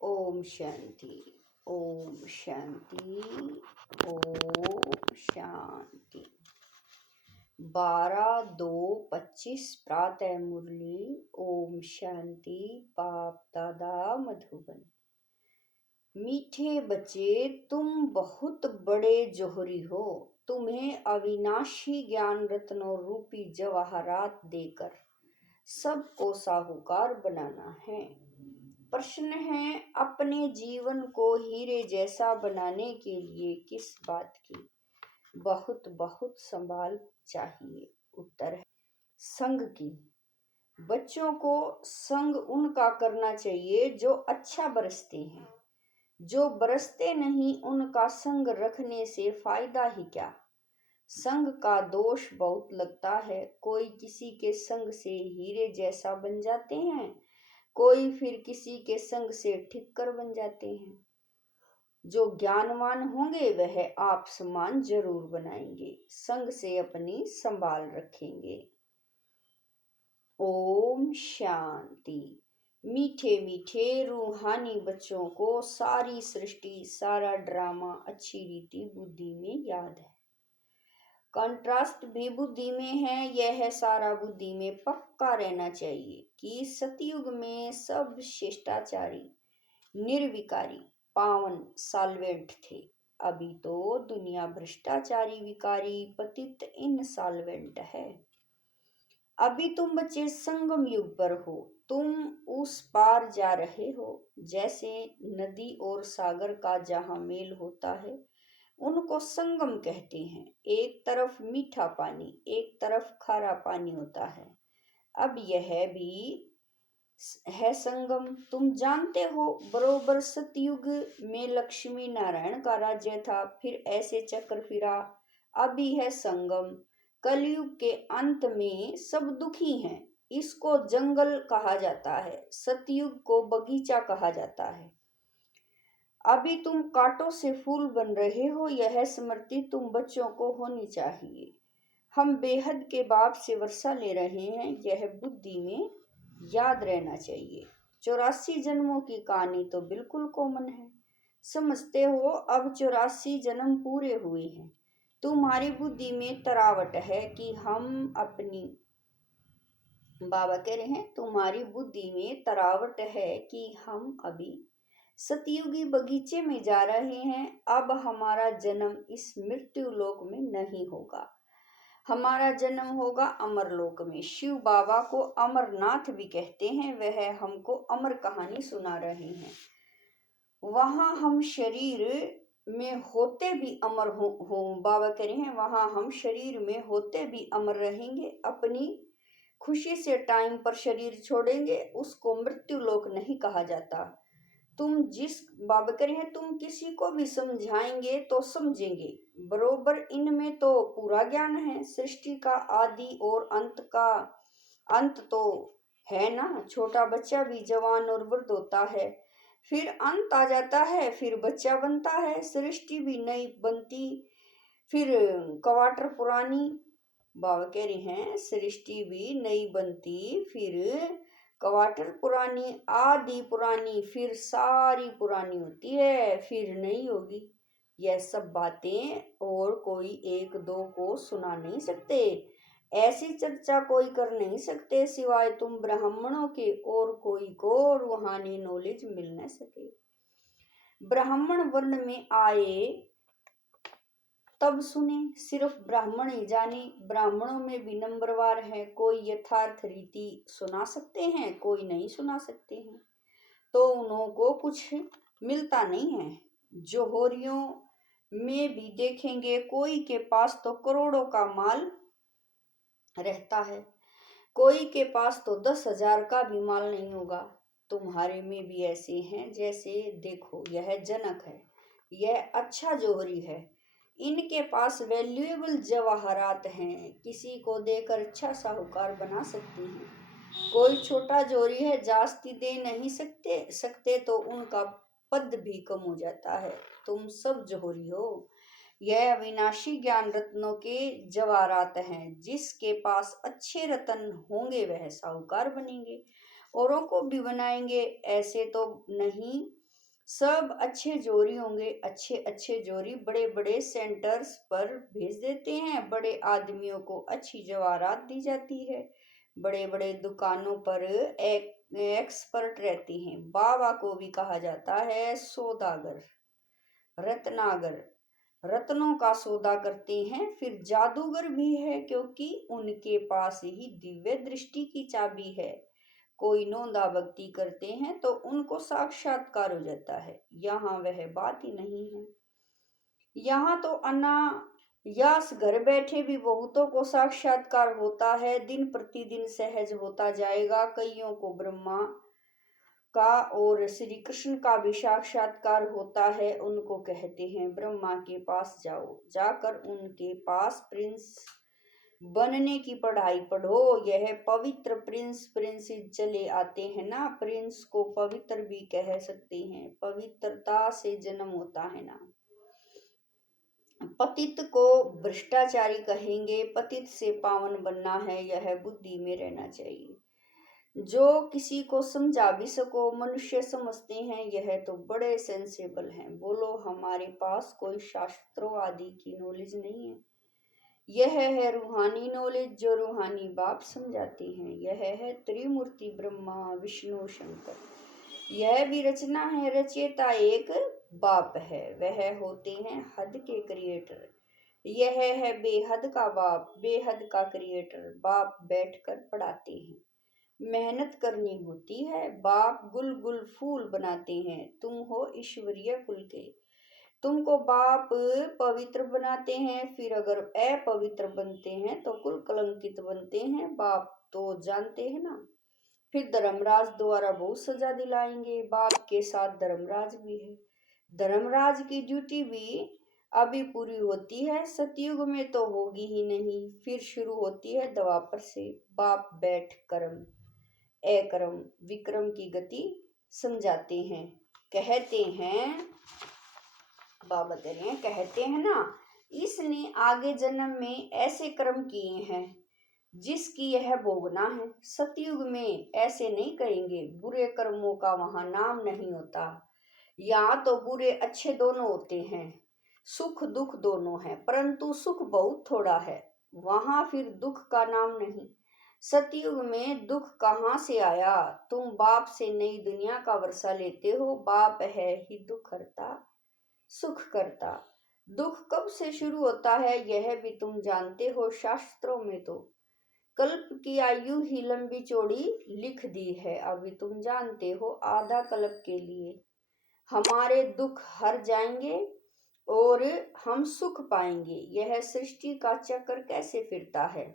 ओम शांति। ओम शांति। ओम शांति। 12/2/25 प्रातः मुरली। ओम शांति। बाप दादा मधुबन। मीठे बच्चे, तुम बहुत बड़े जोहरी हो। तुम्हें अविनाशी ज्ञान रत्नों रूपी जवाहरात देकर सबको साहूकार बनाना है। प्रश्न है, अपने जीवन को हीरे जैसा बनाने के लिए किस बात की बहुत बहुत संभाल चाहिए? उत्तर है संग की। बच्चों को संग उनका करना चाहिए जो अच्छा बरसते हैं। जो बरसते नहीं उनका संग रखने से फायदा ही क्या। संग का दोष बहुत लगता है। कोई किसी के संग से हीरे जैसा बन जाते हैं, कोई फिर किसी के संग से ठिक्कर बन जाते हैं। जो ज्ञानवान होंगे वह आप समान जरूर बनाएंगे, संग से अपनी संभाल रखेंगे। ओम शांति। मीठे मीठे रूहानी बच्चों को सारी सृष्टि, सारा ड्रामा अच्छी रीति बुद्धि में याद है। कंट्रास्ट भी बुद्धि में है। यह सारा बुद्धि में पक्का रहना चाहिए कि सतयुग में सब शिष्टाचारी, निर्विकारी, पावन, साल्वेंट थे। अभी तो दुनिया भ्रष्टाचारी, विकारी, पतित, इनसाल्वेंट है। अभी तुम बच्चे संगम युग पर हो। तुम उस पार जा रहे हो। जैसे नदी और सागर का जहां मेल होता है उनको संगम कहते हैं। एक तरफ मीठा पानी, एक तरफ खारा पानी होता है। अब यह भी है संगम। तुम जानते हो, बरोबर सतयुग में लक्ष्मी नारायण का राज्य था, फिर ऐसे चक्र फिरा। अभी है संगम। कलयुग के अंत में सब दुखी हैं। इसको जंगल कहा जाता है, सतयुग को बगीचा कहा जाता है। अभी तुम कांटों से फूल बन रहे हो। यह स्मृति तुम बच्चों को होनी चाहिए। हम बेहद के बाप से वर्षा ले रहे हैं, यह बुद्धि में याद रहना चाहिए। 84 जन्मों की कहानी तो बिल्कुल कॉमन है। समझते हो, अब 84 जन्म पूरे हुए हैं। तुम्हारी बुद्धि में तरावट है कि हम अपनी, बाबा कह रहे हैं तुम्हारी बुद्धि में तरावट है कि हम अभी सतयुगी बगीचे में जा रहे हैं। अब हमारा जन्म इस मृत्यु लोक में नहीं होगा, हमारा जन्म होगा अमर लोक में। शिव बाबा को अमरनाथ भी कहते हैं। वह हमको अमर कहानी सुना रहे हैं। वहां हम शरीर में होते भी अमर हो बाबा कह रहे हैं वहां हम शरीर में होते भी अमर रहेंगे। अपनी खुशी से टाइम पर शरीर छोड़ेंगे, उसको मृत्यु लोक नहीं कहा जाता। तुम जिस बाबा कह रहे हैं तुम किसी को भी समझाएंगे तो समझेंगे बरोबर। इनमें तो पूरा ज्ञान है। सृष्टि का आदि और अंत का अंत तो है ना। छोटा बच्चा भी जवान और वृद्ध होता है, फिर अंत आ जाता है, फिर बच्चा बनता है। सृष्टि भी नई बनती, फिर क्वार्टर पुरानी। बाबा कह रहे हैं सृष्टि भी नई बनती, फिर क्वार्टर पुरानी, आदि पुरानी, फिर सारी पुरानी होती है, फिर नई होगी। यह सब बातें और कोई एक दो को सुना नहीं सकते। ऐसी चर्चा कोई कर नहीं सकते सिवाय तुम ब्राह्मणों के, और कोई को रूहानी नॉलेज मिल न सके। ब्राह्मण वर्ण में आए तब सुने, सिर्फ ब्राह्मण ही जाने। ब्राह्मणों में भी नंबरवार है। कोई यथार्थ रीति सुना सकते हैं, कोई नहीं सुना सकते हैं, तो उनको कुछ मिलता नहीं है। जोहरियों में भी देखेंगे, कोई के पास तो करोड़ों का माल रहता है, कोई के पास तो 10,000 का भी माल नहीं होगा। तुम्हारे में भी ऐसे हैं। जैसे देखो, यह जनक है, यह अच्छा जोहरी है, इनके पास वैल्यूएबल जवाहरात हैं, किसी को देकर अच्छा साहूकार बना सकते हैं। कोई छोटा जोहरी है, जास्ती दे नहीं सकते तो उनका पद भी कम हो जाता है। तुम सब जोहरी हो। यह अविनाशी ज्ञान रत्नों के जवाहरात हैं। जिसके पास अच्छे रतन होंगे वह साहूकार बनेंगे, औरों को भी बनाएंगे। ऐसे तो नहीं सब अच्छे जोरी होंगे, अच्छे अच्छे जोरी बड़े बड़े सेंटर्स पर भेज देते हैं, बड़े आदमियों को अच्छी जवारात दी जाती है, बड़े बड़े दुकानों पर एक्सपर्ट रहते हैं। बाबा को भी कहा जाता है सौदागर, रत्नागर, रत्नों का सौदा करते हैं। फिर जादूगर भी है, क्योंकि उनके पास ही दिव्य दृष्टि की चाबी है। कोई नोंदा भक्ति करते हैं तो उनको साक्षात्कार हो जाता है। यहाँ वह बात ही नहीं है। यहाँ तो अनायास घर बैठे भी बहुतों को साक्षात्कार होता है, दिन प्रतिदिन सहज होता जाएगा। कईयों को ब्रह्मा का और श्री कृष्ण का भी साक्षात्कार होता है। उनको कहते हैं ब्रह्मा के पास जाओ, जाकर उनके पास प्रिंस बनने की पढ़ाई पढ़ो। यह पवित्र प्रिंस प्रिंसेस चले आते हैं ना, प्रिंस को पवित्र भी कह सकते हैं, पवित्रता से जन्म होता है ना। पतित को भ्रष्टाचारी कहेंगे, पतित से पावन बनना है, यह बुद्धि में रहना चाहिए। जो किसी को समझा भी सको, मनुष्य समझते हैं यह तो बड़े सेंसेबल हैं। बोलो हमारे पास कोई शास्त्रों आदि की नॉलेज नहीं है। यह है रूहानी नॉलेज जो रूहानी बाप समझाते हैं। यह है त्रिमूर्ति ब्रह्मा विष्णु शंकर। यह भी रचना है, रचयिता एक बाप है, वह होते हैं हद के क्रिएटर। यह है बेहद का बाप, बेहद का क्रिएटर। बाप बैठकर पढ़ाते हैं, मेहनत करनी होती है। बाप गुल गुल फूल बनाते हैं। तुम हो ईश्वरीय कुल के, तुमको बाप पवित्र बनाते हैं। फिर अगर अपवित्र बनते हैं तो कुल कलंकित बनते हैं। बाप तो जानते हैं ना। फिर धर्मराज द्वारा बहुत सजा दिलाएंगे। बाप के साथ धर्मराज भी है। धर्मराज की ड्यूटी भी अभी पूरी होती है, सतयुग में तो होगी ही नहीं। फिर शुरू होती है द्वापर से। बाप बैठ कर्म अकर्म विक्रम की गति समझाते हैं। कहते हैं बाबा तेरे कहते हैं ना, इसने आगे जन्म में ऐसे कर्म किए हैं जिसकी यह भोगना है। सतयुग में ऐसे नहीं कहेंगे, बुरे कर्मों का वहां नाम नहीं होता। यहाँ तो बुरे अच्छे दोनों होते हैं, सुख दुख दोनों है, परंतु सुख बहुत थोड़ा है। वहां फिर दुख का नाम नहीं। सतयुग में दुख कहाँ से आया? तुम बाप से नई दुनिया का वर्षा लेते हो। बाप है ही दुख हरता सुख करता। दुख कब से शुरू होता है यह भी तुम जानते हो। शास्त्रों में तो कल्प की आयु ही लंबी चौड़ी लिख दी है। अभी तुम जानते हो आधा कल्प के लिए हमारे दुख हर जाएंगे और हम सुख पाएंगे। यह सृष्टि का चक्र कैसे फिरता है,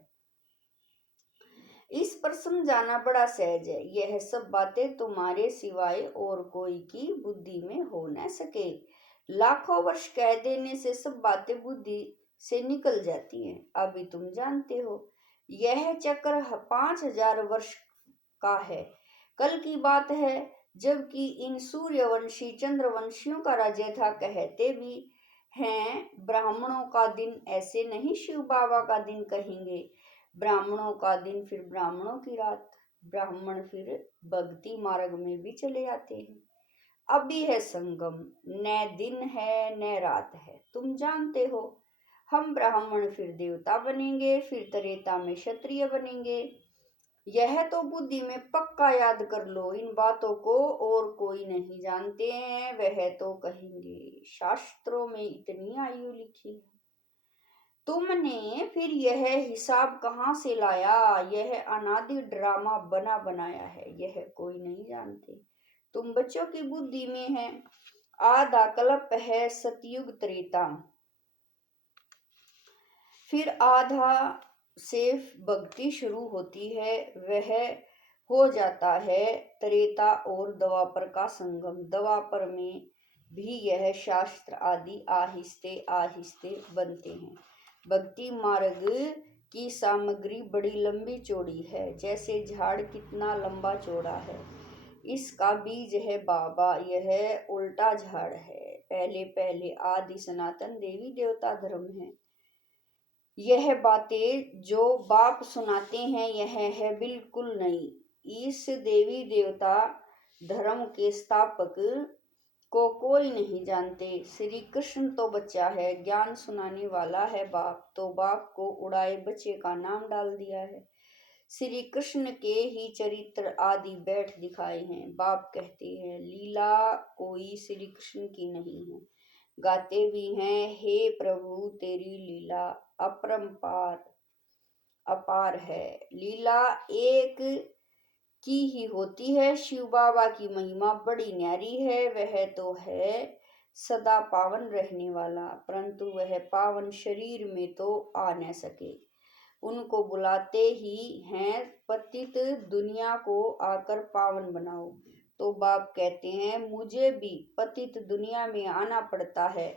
इस पर समझाना बड़ा सहज है। यह सब बातें तुम्हारे सिवाय और कोई की बुद्धि में हो न सके। लाखों वर्ष कह देने से सब बातें बुद्धि से निकल जाती हैं। अभी तुम जानते हो यह चक्र 5000 वर्ष का है। कल की बात है, जबकि इन सूर्यवंशी चंद्रवंशियों का राज्य था। कहते भी हैं ब्राह्मणों का दिन, ऐसे नहीं शिव बाबा का दिन कहेंगे। ब्राह्मणों का दिन फिर ब्राह्मणों की रात। ब्राह्मण फिर भक्ति मार्ग में भी चले आते हैं। अभी है संगम, न दिन है न रात है। तुम जानते हो हम ब्राह्मण फिर देवता बनेंगे, फिर त्रेता में क्षत्रिय बनेंगे। यह तो बुद्धि में पक्का याद कर लो इन बातों को, और कोई नहीं जानते हैं। वह तो कहेंगे शास्त्रों में इतनी आयु लिखी है। तुमने फिर यह हिसाब कहाँ से लाया? यह अनादि ड्रामा बना बनाया है, यह कोई नहीं जानते। तुम बच्चों की बुद्धि में है। आधा कल्प है सतयुग त्रेता, फिर आधा से भक्ति शुरू होती है, वह हो जाता है त्रेता और द्वापर का संगम। द्वापर में भी यह शास्त्र आदि आहिस्ते आहिस्ते बनते हैं। भक्ति मार्ग की सामग्री बड़ी लंबी चौड़ी है, जैसे झाड़ कितना लंबा चौड़ा है। इसका बीज है बाबा, यह उल्टा झाड़ है। पहले पहले आदि सनातन देवी देवता धर्म है। यह बातें जो बाप सुनाते हैं यह है बिल्कुल नहीं। इस देवी देवता धर्म के स्थापक को कोई नहीं जानते। श्री कृष्ण तो बच्चा है, ज्ञान सुनाने वाला है बाप, तो बाप को उड़ाए बच्चे का नाम डाल दिया है। श्री कृष्ण के ही चरित्र आदि बैठ दिखाए हैं। बाप कहते हैं लीला कोई श्री कृष्ण की नहीं है। गाते भी हैं हे प्रभु तेरी लीला अपरंपार अपार है। लीला एक की ही होती है। शिव बाबा की महिमा बड़ी न्यारी है। वह तो है सदा पावन रहने वाला, परंतु वह पावन शरीर में तो आ न सके। उनको बुलाते ही हैं पतित दुनिया को आकर पावन बनाओ। तो बाप कहते हैं मुझे भी पतित दुनिया में आना पड़ता है।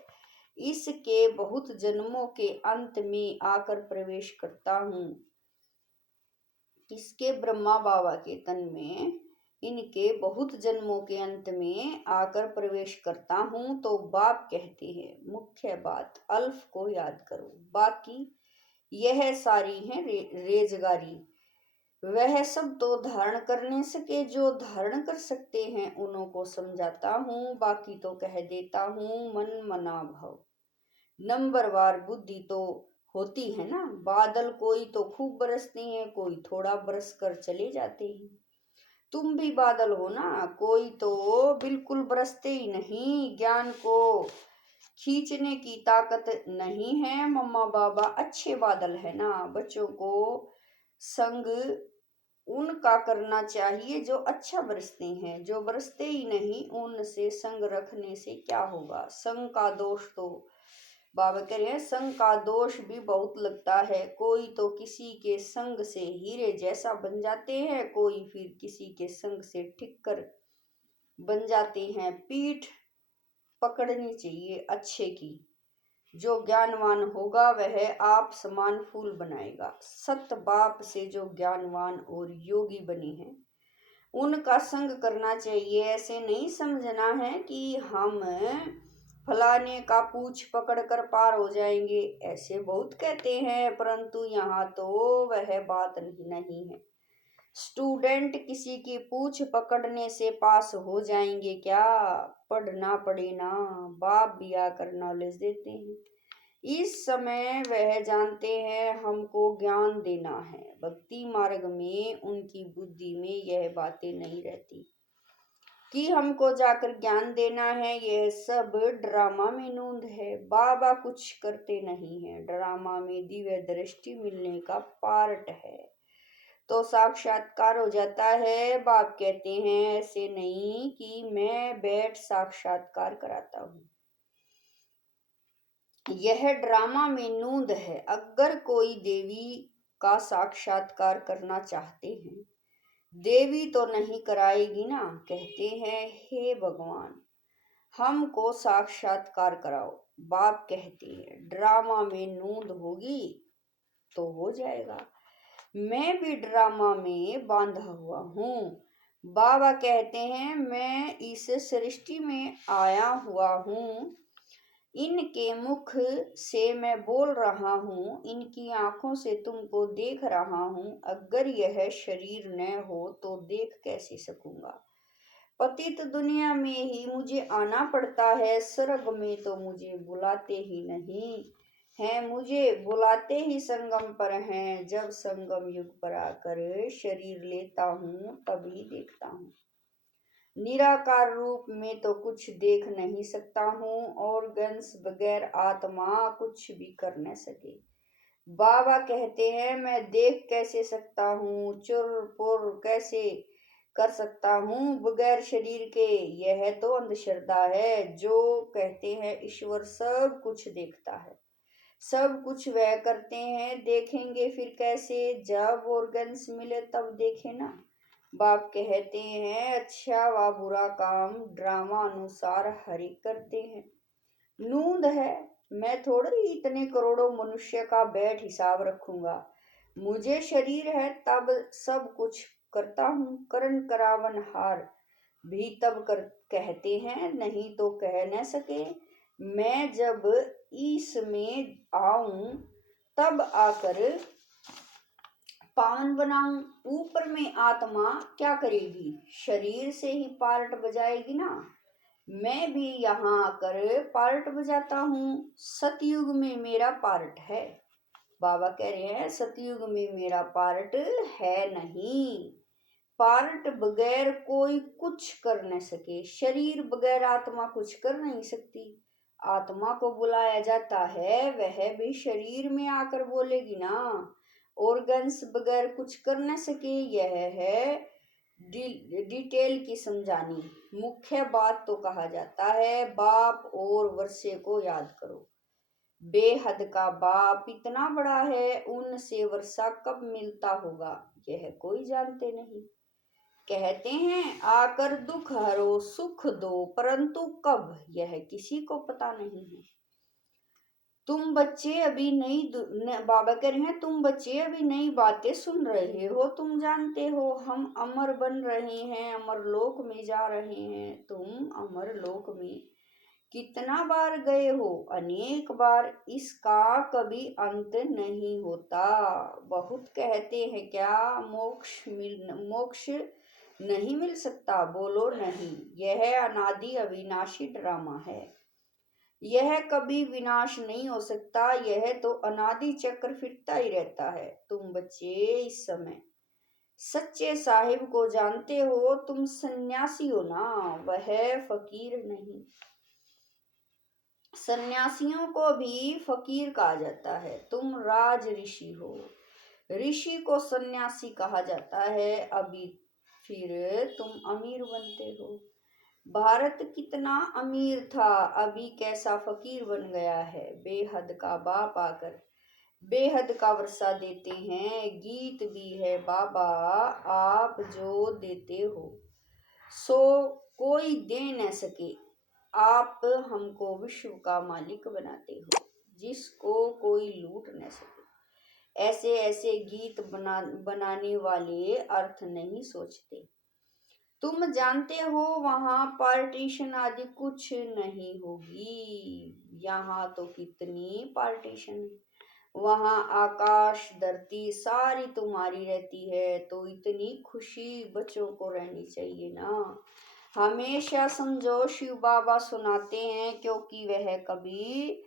इसके बहुत जन्मों के अंत में आकर प्रवेश करता हूँ। किसके? ब्रह्मा बाबा के तन में इनके बहुत जन्मों के अंत में आकर प्रवेश करता हूँ। तो बाप कहते हैं मुख्य बात अल्फ को याद करो, बाकी यह सारी है रेजगारी। वह सब तो धारण करने सके, जो धारण कर सकते हैं उन्हों को समझाता हूँ, बाकी तो कह देता हूँ मन मना भव। नंबरवार बुद्धि तो होती है ना। बादल कोई तो खूब बरसते हैं, कोई थोड़ा बरस कर चले जाते हैं। तुम भी बादल हो ना, कोई तो बिल्कुल बरसते ही नहीं। ज्ञान को खींचने की ताकत नहीं है। मम्मा बाबा अच्छे बादल है ना। बच्चों को संग उनका करना चाहिए जो अच्छा बरसते हैं, जो बरसते ही नहीं उनसे संग रखने से क्या होगा। संग का दोष तो बाबा कह रहे हैं संग का दोष भी बहुत लगता है। कोई तो किसी के संग से हीरे जैसा बन जाते हैं, कोई फिर किसी के संग से ठिक्कर बन जाते हैं। पीठ पकड़नी चाहिए अच्छे की। जो ज्ञानवान होगा वह आप समान फूल बनाएगा। सत बाप से जो ज्ञानवान और योगी बने हैं उनका संग करना चाहिए। ऐसे नहीं समझना है कि हम फलाने का पूछ पकड़ कर पार हो जाएंगे। ऐसे बहुत कहते हैं, परंतु यहाँ तो वह बात नहीं है। स्टूडेंट किसी की पूछ पकड़ने से पास हो जाएंगे क्या? पढ़ना पड़े ना। बाप भी आकर नॉलेज देते हैं। इस समय वह जानते हैं हमको ज्ञान देना है। भक्ति मार्ग में उनकी बुद्धि में यह बातें नहीं रहती कि हमको जाकर ज्ञान देना है। यह सब ड्रामा में नूंद है। बाबा कुछ करते नहीं है। ड्रामा में दिव्य दृष्टि मिलने का पार्ट है तो साक्षात्कार हो जाता है। बाप कहते हैं ऐसे नहीं कि मैं बैठ साक्षात्कार कराता हूँ। यह ड्रामा में नूंद है। अगर कोई देवी का साक्षात्कार करना चाहते हैं, देवी तो नहीं कराएगी ना। कहते हैं हे भगवान हमको साक्षात्कार कराओ। बाप कहते हैं ड्रामा में नूंद होगी तो हो जाएगा। मैं भी ड्रामा में बांधा हुआ हूँ। बाबा कहते हैं मैं इस सृष्टि में आया हुआ हूँ। इनके मुख से मैं बोल रहा हूँ, इनकी आंखों से तुमको देख रहा हूँ। अगर यह शरीर न हो तो देख कैसे सकूंगा। पतित दुनिया में ही मुझे आना पड़ता है। स्वर्ग में तो मुझे बुलाते ही नहीं हैं। मुझे बुलाते ही संगम पर हैं। जब संगम युग पर आकर शरीर लेता हूँ तभी देखता हूँ। निराकार रूप में तो कुछ देख नहीं सकता हूँ और गंस बगैर आत्मा कुछ भी कर न सके। बाबा कहते हैं मैं देख कैसे सकता हूँ, चुर पुर कैसे कर सकता हूँ बगैर शरीर के। यह तो अंधश्रद्धा है। जो कहते हैं ईश्वर सब कुछ देखता है, सब कुछ वह करते हैं। देखेंगे फिर कैसे? जब ऑर्गन्स मिले तब देखे ना। बाप कहते हैं अच्छा व बुरा काम ड्रामा अनुसार हरि करते हैं। नूंद है। मैं थोड़ी इतने करोड़ों मनुष्य का बैठ हिसाब रखूंगा। मुझे शरीर है तब सब कुछ करता हूँ। करण करावन हार भी तब कर कहते हैं, नहीं तो कह न सके। मैं जब इसमें आऊं तब आकर पावन बनाऊं। ऊपर में आत्मा क्या करेगी? शरीर से ही पार्ट बजाएगी ना। मैं भी यहाँ आकर पार्ट बजाता हूँ, सतयुग में मेरा पार्ट है। बाबा कह रहे हैं सतयुग में मेरा पार्ट है नहीं। पार्ट बगैर कोई कुछ कर न सके, शरीर बगैर आत्मा कुछ कर नहीं सकती। आत्मा को बुलाया जाता है, वह भी शरीर में आकर बोलेगी ना। ऑर्गन्स बगैर कुछ कर न सके, यह है डिटेल की समझानी। मुख्य बात तो कहा जाता है बाप और वर्षे को याद करो। बेहद का बाप इतना बड़ा है, उनसे वर्षा कब मिलता होगा यह कोई जानते नहीं। कहते हैं आकर दुख हरो सुख दो, परंतु कब यह किसी को पता नहीं है। तुम बच्चे अभी बाबा कह रहे हैं तुम बच्चे अभी नई बातें सुन रहे हो। तुम जानते हो हम अमर बन रहे हैं, अमर लोक में जा रहे हैं। तुम अमर लोक में कितना बार गए हो? अनेक बार। इसका कभी अंत नहीं होता। बहुत कहते हैं क्या मोक्ष नहीं मिल सकता? बोलो नहीं। यह अनादि अविनाशी ड्रामा है। यह कभी विनाश नहीं हो सकता। यह तो अनादि चक्र फिरता ही रहता है। तुम बच्चे इस समय सच्चे साहिब को जानते हो। तुम सन्यासी हो ना, वह फकीर नहीं। सन्यासियों को भी फकीर कहा जाता है। तुम राज ऋषि हो। ऋषि को सन्यासी कहा जाता है। अभी फिर तुम अमीर बनते हो। भारत कितना अमीर था, अभी कैसा फकीर बन गया है। बेहद का बाप आकर बेहद का वर्षा देते हैं। गीत भी है बाबा, आप जो देते हो सो कोई दे न सके। आप हमको विश्व का मालिक बनाते हो, जिसको कोई लूट न सके। ऐसे ऐसे गीत बनाने वाले अर्थ नहीं सोचते। तुम जानते हो वहां पार्टीशन आदि कुछ नहीं होगी। यहाँ तो कितनी पार्टीशन है। वहां आकाश धरती सारी तुम्हारी रहती है, तो इतनी खुशी बच्चों को रहनी चाहिए ना। हमेशा समझो शिव बाबा सुनाते हैं, क्योंकि वह कभी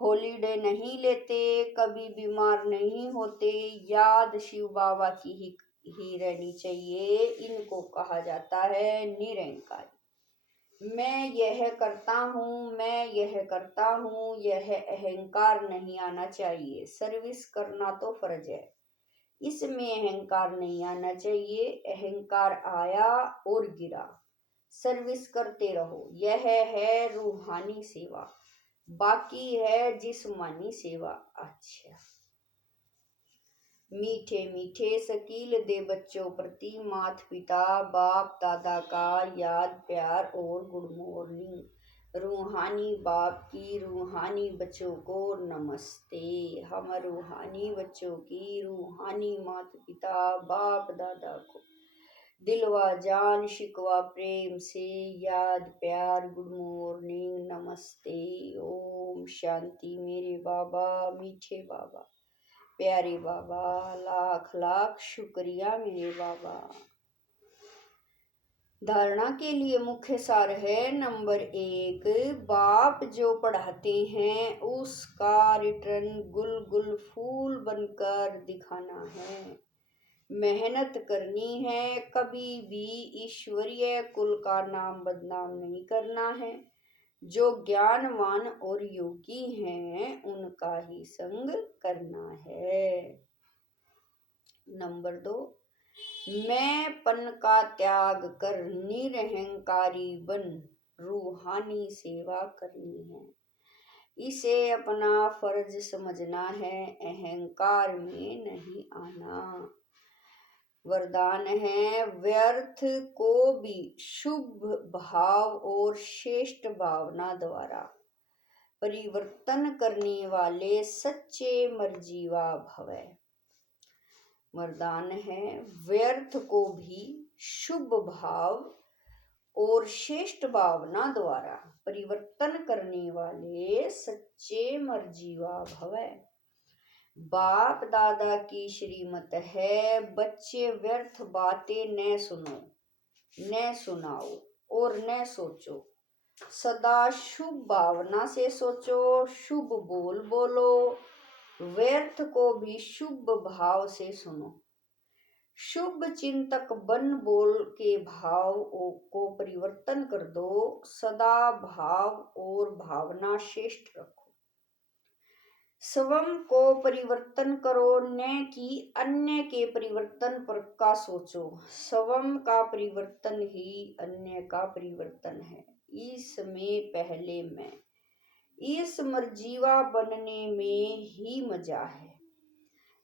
हॉलीडे नहीं लेते, कभी बीमार नहीं होते। याद शिव बाबा की ही रहनी चाहिए। इनको कहा जाता है निरंकारी। मैं यह करता हूँ, मैं यह करता हूँ, यह अहंकार नहीं आना चाहिए। सर्विस करना तो फर्ज है, इसमें अहंकार नहीं आना चाहिए। अहंकार आया और गिरा। सर्विस करते रहो। यह है रूहानी सेवा, बाकी है जिस्मानी सेवा। अच्छा, मीठे मीठे शकील दे बच्चों प्रति माता पिता बाप दादा का याद प्यार और गुड मॉर्निंग। रूहानी बाप की रूहानी बच्चों को नमस्ते। हम रूहानी बच्चों की रूहानी माता पिता बाप दादा को दिलवा जान शिकवा प्रेम से याद प्यार गुड मॉर्निंग नमस्ते। ओम शांति। मेरे बाबा मीठे बाबा प्यारे बाबा, लाख लाख शुक्रिया मेरे बाबा। धारणा के लिए मुख्य सार है नंबर 1, बाप जो पढ़ाते हैं उसका रिटर्न गुल गुल फूल बनकर दिखाना है। मेहनत करनी है, कभी भी ईश्वरीय कुल का नाम बदनाम नहीं करना है। जो ज्ञानवान और योगी हैं उनका ही संग करना है। नंबर 2, मैं पन का त्याग कर निरहंकारी बन रूहानी सेवा करनी है। इसे अपना फर्ज समझना है, अहंकार में नहीं आना। वरदान है व्यर्थ को भी शुभ भाव और श्रेष्ठ भावना द्वारा परिवर्तन करने वाले सच्चे मर्जीवा भवै। वरदान है व्यर्थ को भी शुभ भाव और श्रेष्ठ भावना द्वारा परिवर्तन करने वाले सच्चे मर्जीवा भवै। बाप दादा की श्रीमत है बच्चे व्यर्थ बातें न सुनो, न सुनाओ और न सोचो। सदा शुभ भावना से सोचो, शुभ बोल बोलो, व्यर्थ को भी शुभ भाव से सुनो। शुभ चिंतक बन बोल के भाव को परिवर्तन कर दो, सदा भाव और भावना श्रेष्ठ रखो। स्वयं को परिवर्तन करो, न कि अन्य के परिवर्तन पर का सोचो। स्वयं का परिवर्तन ही अन्य का परिवर्तन है। इसमें पहले मैं, इस मर्जीवा बनने में ही मजा है।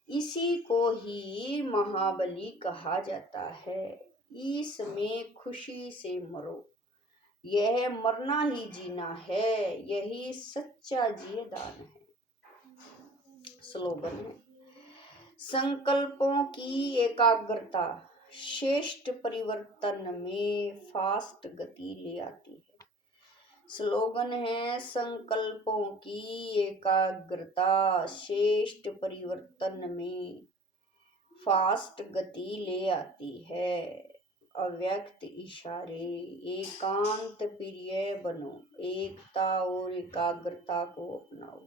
इसी को ही महाबली कहा जाता है। इसमें खुशी से मरो, यह मरना ही जीना है, यही सच्चा जीदान है। स्लोगन है, संकल्पों की एकाग्रता श्रेष्ठ परिवर्तन में फास्ट गति ले आती है। स्लोगन है, संकल्पों की एकाग्रता श्रेष्ठ परिवर्तन में फास्ट गति ले आती है। अव्यक्त इशारे, एकांत प्रिय बनो, एकता और एकाग्रता को अपनाओ।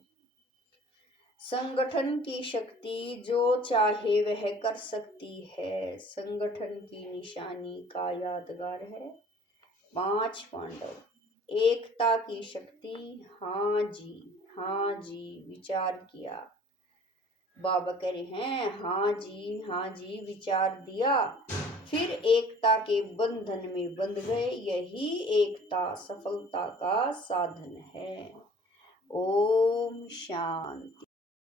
संगठन की शक्ति जो चाहे वह कर सकती है। संगठन की निशानी का यादगार है 5 पांडव। एकता की शक्ति, हाँ जी विचार किया। बाबा कह रहे हैं, हाँ जी विचार दिया, फिर एकता के बंधन में बंध गए। यही एकता सफलता का साधन है। ओम शांति।